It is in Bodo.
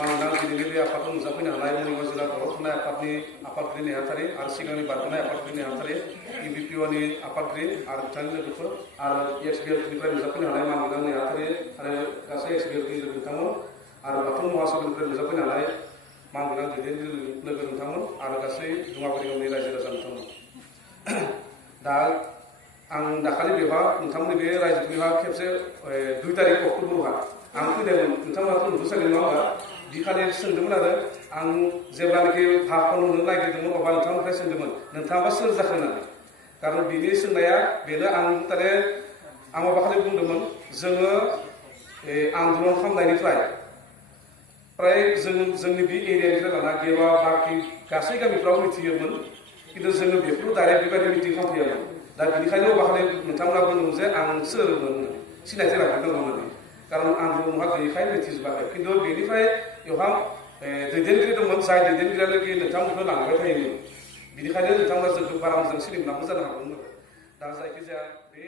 मानोना दिनैनि बे आफादखौ नुजाफैनो हानाय मरिगाव जिल्ला दरं थानाय आफादगिरि नेहाथारि आरो सिगांनि बारग'नाय आफादगिरि नेहाथारि इउबिपिअनि आफादगिरि आरो बिथांनि लोगोफोर आरो एक्सबिएलनिफ्राय नुजाफैनो हानाय मानगोनां नेहाथारि आरो गासै एक्सबिएलनि लोगो नोंथांमोन आरो बाथौ महासभनिफ्राय नुजाफैनो हानाय मानगोनां दैदेनगिरि लोगो नोंथांमोन आरो गासै दुङाबारि गावनि रायजो राजा नोंथांमोन दा आं दाखालि बेवहाय नोंथांमोननि बे रायजोफोरनिहा खेबसे 2 तारिख अक्ट'बरावहा आं फैदोंमोन नोंथांमोनाथ' नुबोसागोन नङा होमबा बिखालि सोंदोंमोन आरो आं जेब्लानाखि भाखौ नुनो नागिरदोंमोन अब्ला नोंथांनिफ्राय सोंदोंमोन नोंथाङाबा सोर जाखो होननानै खारन बिनि सोंनाया बेनो आं तारे आं माबाखालि बुंदोंमोन जोङो आन्दलन खालामनायनिफ्राय प्राय जोंनि बे एरियानिफ्राय लाना गेवा बाखि गासै गामिफ्राव मिथियोमोन खिन्थु जोङो बेफोरखौ डाइरेक्ट बेबायदि मिटिं खालामफैयामोन दा बेनिखायनो अबाखालि नोंथांमोना बुंदोंमोन जे आं सोरमोन होननानै सिनायथि लाखिनांगौ होननानै खारन आन्दलनहा गैयैखाय मिथिजोबाखै खिन्थु बेनिफ्राय बेवहाय दैदेनगिरि दंमोन जाय दैदेनगिरियानोखि नोंथांमोनखौ लांबाय थायोमोन बेनिखायनो नोंथांमोना जोंखौ बारा मोजां सिनायमोनाबो जानो हागौमोन दा जायखिजाया बे